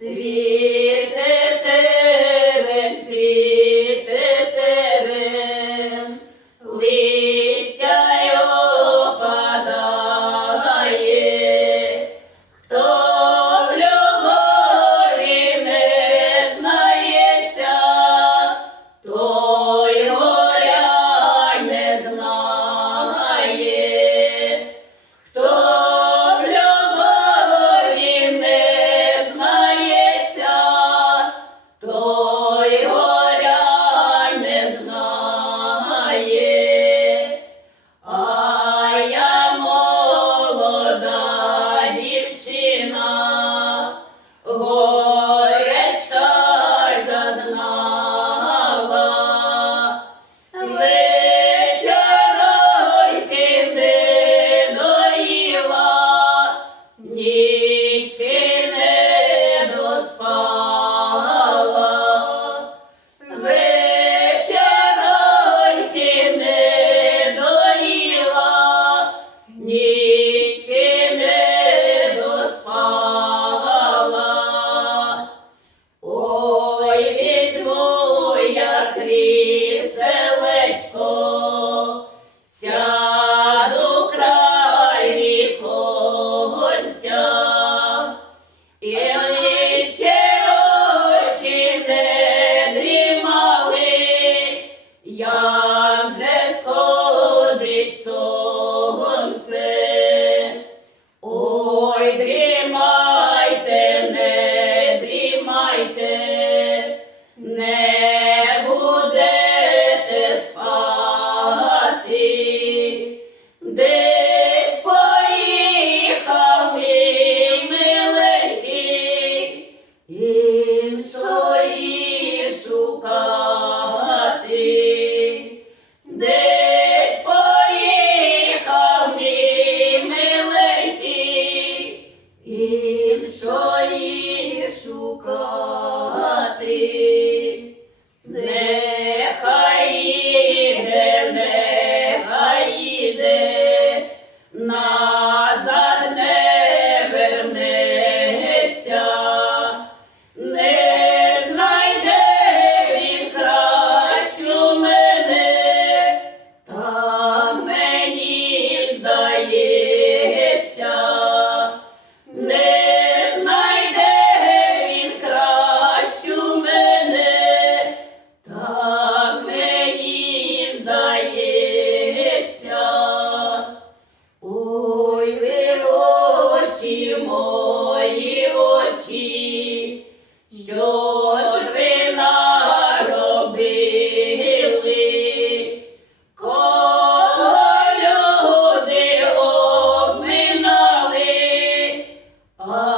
Цвіте терен, цвіте терен, листя Oh.